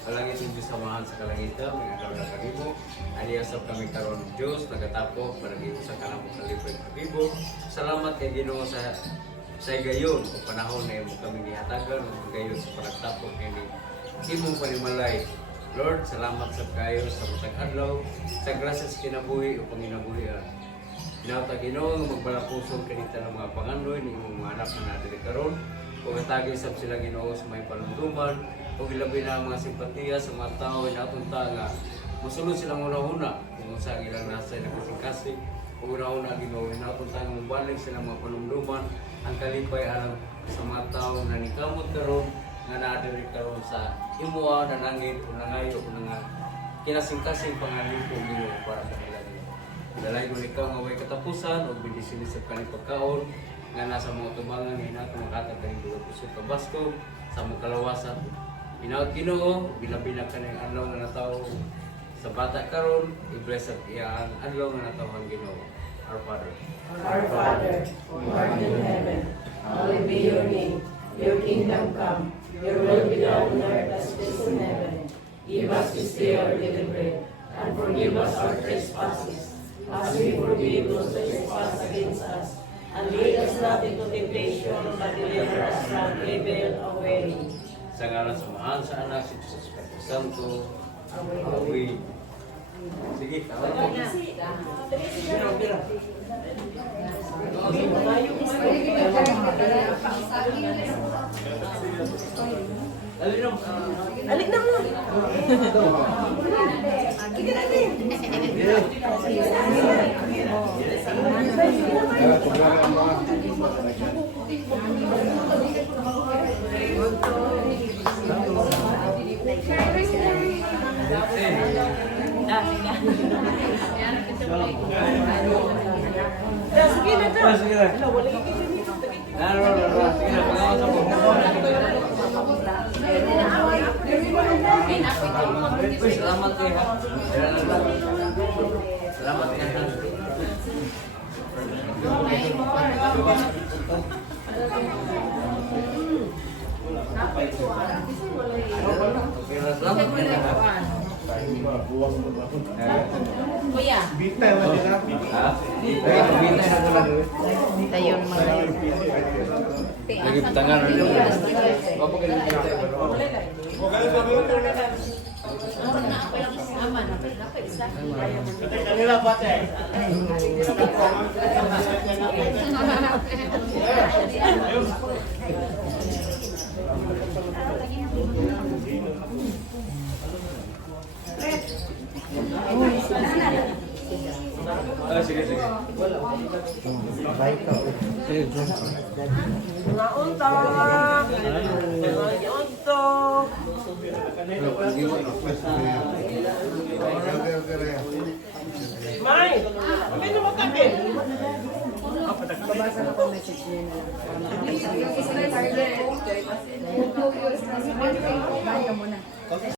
Kalangit yung Diyos samahan sa kalangitan, mga araw na kagibo. Aliyasap kami karon Diyos, nagatapok, para dito sa kanang kalipay kagibo. Salamat kay Ginoo sa gayon, o panahon na imo kami gihatagan, o gayon sa pagtapok kini imong panimalay. Lord, salamat sa kayo sa matag adlaw, sa grasya sa kinabuhi o panginabuhian. Hinawta Ginoo magbalapusong kanita ng mga pangandoy ni imong mga anak na nadiri karon. Kung atagi sab sila Ginoo sa may panunduman, o ilabi na ang mga simpatiya sa mga tao inatunta nga masulod silang una-una kung sa ilang nasa nagkasing-kasing o una-una Ginoo inatunta nga mabalik silang mga panunduman ang kalipay alang sa mga tao na nikamot karon nga nadiri karon sa imuha na nangin o nangayo o nga kinasing-kasing pangalipo Ginoo para sa kanila. Dalay ko ikaw nga way katapusan o binisin sa kaning pagkaon nga nasa mga tubangan ni nato makatag kaning dulo puso ka basko sa mga kalawasan. Inaot Ginoo, bilabi na kaning adlaw nga natawo sa bata karon, i-bless at iyang adlaw nga natawhan Ginoo. Our Father. Our Father, who art in heaven, hallowed be your name. Your kingdom come, your will be done on earth as it is in heaven. Give us this day our daily bread, and forgive us our trespasses, as we forgive those who trespass against us. And lead us not into temptation, but deliver us from evil. Amen. Sa ngalan sa Mahal sa Anak, si Jesus Espiritu Santo. Amen. Sige, tawag mo. Alik na mo! Sige natin! Sige na ito! Sige na! Wala ikikita dito! Sige na, pag-awas ako. Salamat kayo ha. Salamat kayo ha. Salamat kayo ha. Kuya, Bitay wala na. Ha? Bintay na talaga. tayo mga Lagi tangan rin. Bapak kayo bintay. Kanila bate. Sige, sige. Mga untok! Mga untok! May! Ang ganda mo kapit! Babasa na po message niya na lang. Para makita mo.